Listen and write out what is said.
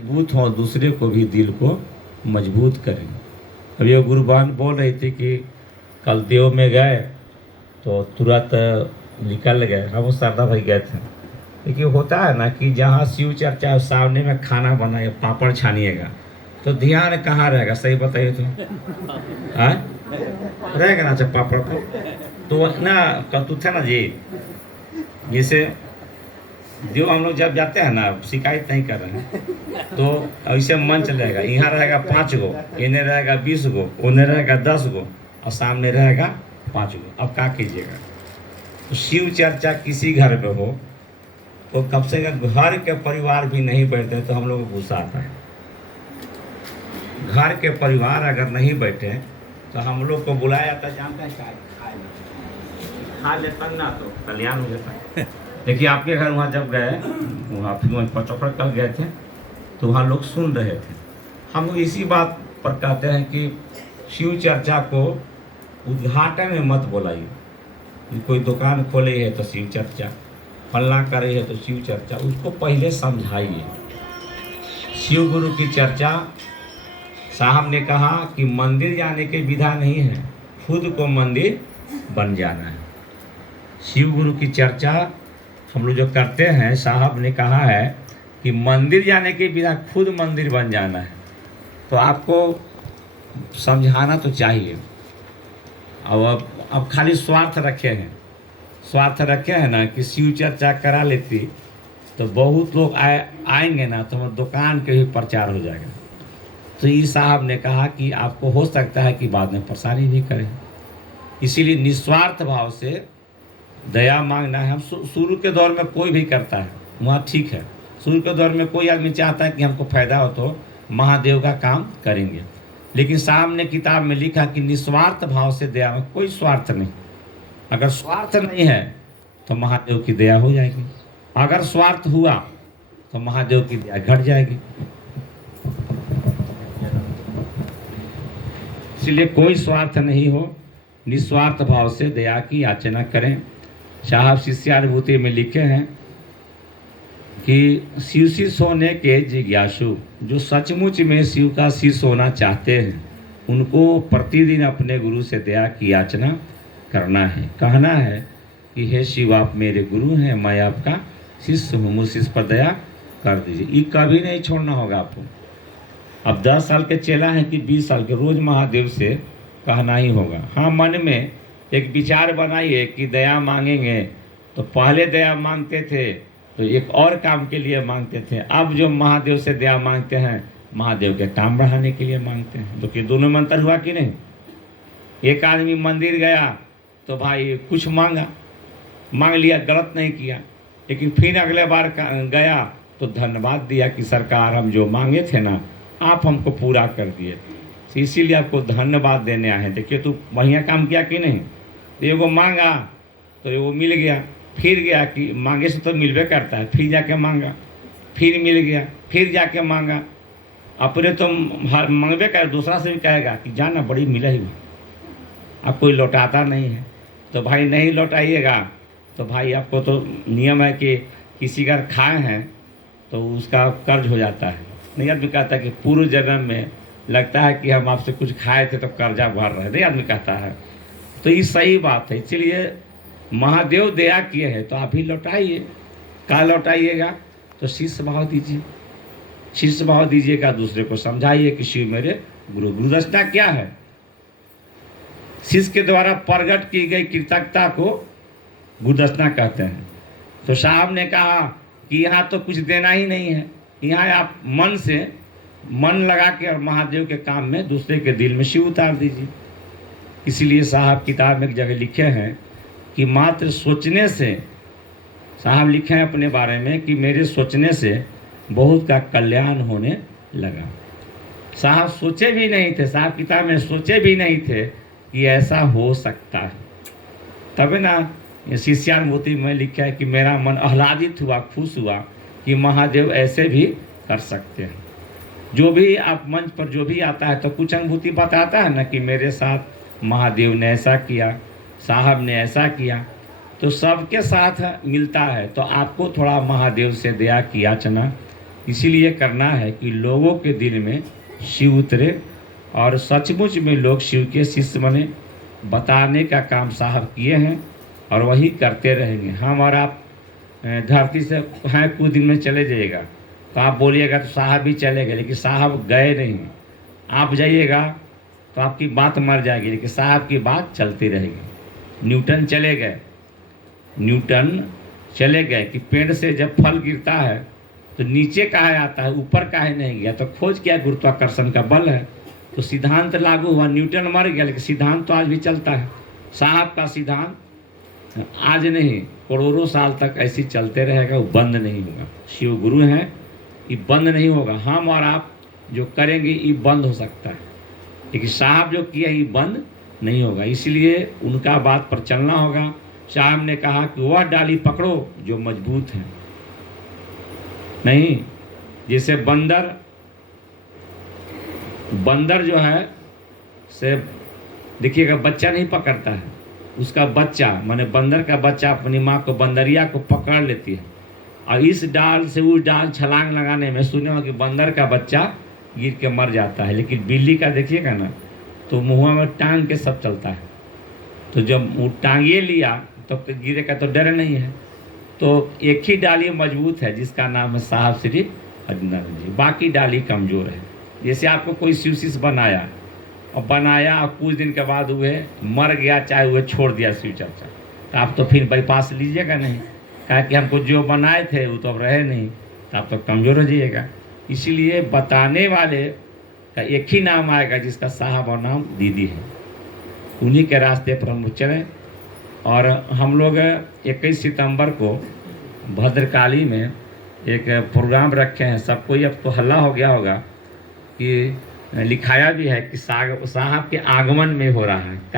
मजबूत हों, दूसरे को भी दिल को मजबूत करें। अब ये गुरुबान बोल रही थी कि कल देव में गए तो तुरंत निकल गए। हम शारदा भाई गए थे। देखिए होता है ना कि जहाँ शिव चर्चा सामने में खाना बनाए पापड़ छानिएगा तो ध्यान कहाँ रहेगा, सही बताइए तो। हाँ रहेगा ना, अच्छा पापड़ को तो ना कतु था ना जी, जैसे देव हम लोग जब जाते हैं ना, शिकायत नहीं कर रहे हैं, तो ऐसे मन चलेगा, यहाँ रहेगा 5 गो, इन्हें रहेगा 20 गो, उन्हें रहेगा 10 गो और सामने रहेगा 5 गो। अब क्या कीजिएगा। तो शिव चर्चा किसी घर में हो तो कम से कम घर के परिवार भी नहीं बैठते तो हम लोग को गुस्सा आता है। घर के परिवार अगर नहीं बैठे तो हम लोग को बुलाया जाता है, जानते हैं क्या खा लेता ना तो कल्याण हो जाता है। देखिए आपके घर वहाँ जब गए, वहाँ फिर पचौपड़ कल गए थे तो वहाँ लोग सुन रहे थे। हम लोग इसी बात पर कहते हैं कि शिव चर्चा को उद्घाटन में मत बोलाइए। कोई दुकान खोले है तो शिव चर्चा, फलना करे है तो शिव चर्चा, उसको पहले समझाइए। शिव गुरु की चर्चा, साहब ने कहा कि मंदिर जाने की विधा नहीं है, खुद को मंदिर बन जाना है। शिव गुरु की चर्चा हम लोग जो करते हैं, साहब ने कहा है कि मंदिर जाने की विधा खुद मंदिर बन जाना है। तो आपको समझाना तो चाहिए। अब खाली स्वार्थ रखे हैं, स्वार्थ रखे हैं ना कि शिव चर्चा करा लेती तो बहुत लोग आएंगे ना तो हमारे दुकान के भी प्रचार हो जाएगा। तो ये साहब ने कहा कि आपको हो सकता है कि बाद में परेशानी भी करें, इसीलिए निस्वार्थ भाव से दया मांगना है। हम शुरू के दौर में कोई भी करता है वहाँ ठीक है, शुरू के दौर में कोई आदमी चाहता है कि हमको फायदा हो तो महादेव का काम करेंगे, लेकिन साहब ने किताब में लिखा कि निस्वार्थ भाव से दया में कोई स्वार्थ नहीं। अगर स्वार्थ नहीं है तो महादेव की दया हो जाएगी, अगर स्वार्थ हुआ तो महादेव की दया घट जाएगी। इसलिए कोई स्वार्थ नहीं हो, निस्वार्थ भाव से दया की याचना करें। साहब शिष्यानुभूति में लिखे हैं कि शिव शिष्य होने के जिज्ञासु, जो सचमुच में शिव का शिष्य होना चाहते हैं, उनको प्रतिदिन अपने गुरु से दया की याचना करना है। कहना है कि हे शिव आप मेरे गुरु हैं, मैं आपका शिष्य हूँ, मुझ शिष्य पर दया कर दीजिए। ये कभी नहीं छोड़ना होगा आपको। अब 10 साल के चेला हैं कि 20 साल के, रोज महादेव से कहना ही होगा। हाँ, मन में एक विचार बनाइए कि दया मांगेंगे तो पहले दया मांगते थे तो एक और काम के लिए मांगते थे, अब जो महादेव से दया मांगते हैं महादेव के काम बढ़ाने के लिए मांगते हैं। तो कि दोनों में अंतर हुआ कि नहीं। एक आदमी मंदिर गया तो भाई कुछ मांग लिया, गलत नहीं किया, लेकिन फिर अगले बार गया तो धन्यवाद दिया कि सरकार हम जो मांगे थे ना आप हमको पूरा कर दिए, इसीलिए आपको धन्यवाद देने आए हैं। देखिए तू बढ़िया काम किया कि नहीं। एगो मांगा तो एगो मिल गया, फिर गया कि मांगे से तो मिलबे करता है, फिर जाके मांगा, फिर मिल गया, फिर जाके मांगा। अपने तो मांगबे कर, दूसरा से भी कहेगा कि जाना बड़ी मिला ही, अब कोई लौटाता नहीं है। तो भाई नहीं लौटाइएगा तो भाई आपको तो नियम है कि किसी का खाए हैं तो उसका कर्ज हो जाता है। नहीं आदमी कहता है कि पूर्व जन्म में लगता है कि हम आपसे कुछ खाए थे तो कर्जा भर रहे, नहीं आदमी कहता है। तो ये सही बात है। इसलिए महादेव दया किए हैं तो आप ही लौटाइए। क्या लौटाइएगा तो शिष्य भाव दीजिए, शिष्य भाव दीजिएगा, दूसरे को समझाइए कि शिव मेरे गुरु। गुरुदक्षिणा क्या है। शिष्य के द्वारा प्रकट की गई कृतज्ञता को गुरुदक्षिणा कहते हैं। तो साहब ने कहा कि यहाँ तो कुछ देना ही नहीं है, यहाँ आप मन से मन लगा के और महादेव के काम में दूसरे के दिल में शिव उतार दीजिए। इसीलिए साहब किताब में एक जगह लिखे हैं कि मात्र सोचने से, साहब लिखे हैं अपने बारे में कि मेरे सोचने से बहुत का कल्याण होने लगा। साहब सोचे भी नहीं थे, साहब किताब में सोचे भी नहीं थे कि ऐसा हो सकता है। तब ना ये शिष्यानुभूति में लिखा है कि मेरा मन आह्लादित हुआ, खुश हुआ कि महादेव ऐसे भी कर सकते हैं। जो भी आप मंच पर जो भी आता है तो कुछ अनुभूति बताता है ना कि मेरे साथ महादेव ने ऐसा किया, साहब ने ऐसा किया। तो सबके साथ मिलता है। तो आपको थोड़ा महादेव से दया की याचना इसीलिए करना है कि लोगों के दिल में शिव उतरे और सचमुच में लोग शिव के शिष्य बने। बताने का काम साहब किए हैं और वही करते रहेंगे। हम और आप धरती से हैं कुछ दिन में चले जाइएगा तो आप बोलिएगा तो साहब भी चले गए, लेकिन साहब गए नहीं। आप जाइएगा तो आपकी बात मर जाएगी, लेकिन साहब की बात चलती रहेगी। न्यूटन चले गए, न्यूटन चले गए कि पेड़ से जब फल गिरता है तो नीचे काहे आता है, ऊपर काहे नहीं गया? तो खोज किया गुरुत्वाकर्षण का बल है, तो सिद्धांत लागू हुआ। न्यूटन मर गया लेकिन सिद्धांत तो आज भी चलता है। साहब का सिद्धांत आज नहीं, करोड़ों साल तक ऐसे चलते रहेगा, वो बंद नहीं होगा। शिव गुरु हैं, ये बंद नहीं होगा। हम और आप जो करेंगे ये बंद हो सकता है, लेकिन साहब जो किया ये बंद नहीं होगा। इसलिए उनका बात पर चलना होगा। साहब ने कहा कि वह डाली पकड़ो जो मजबूत है, नहीं जैसे बंदर जो है से देखिएगा बच्चा नहीं पकड़ता है, उसका बच्चा माने बंदर का बच्चा अपनी माँ को, बंदरिया को पकड़ लेती है और इस डाल से उस डाल छलांग लगाने में सुने हो कि बंदर का बच्चा गिर के मर जाता है। लेकिन बिल्ली का देखिएगा ना तो मुँह में टांग के सब चलता है, तो जब वो टांगिए लिया तो गिरे का तो डर नहीं है। तो एक ही डाली मजबूत है जिसका नाम है साहब श्री अजनंद जी, बाकी डाली कमज़ोर है। जैसे आपको कोई शिवशिष बनाया और कुछ दिन के बाद हुए मर गया, चाहे हुए छोड़ दिया शिव चर्चा, तो आप तो फिर बाईपास लीजिएगा नहीं, कहा कि हमको जो बनाए थे वो तो अब रहे नहीं, तो आप तो कमज़ोर हो जाइएगा। इसीलिए बताने वाले का एक ही नाम आएगा जिसका साहब और नाम दीदी है, उन्हीं के रास्ते पर हम चलें। और हम लोग 21 सितंबर को भद्रकाली में एक प्रोग्राम रखे हैं। सबको अब तो हल्ला हो गया होगा कि लिखाया भी है कि साहब के आगमन में हो रहा है।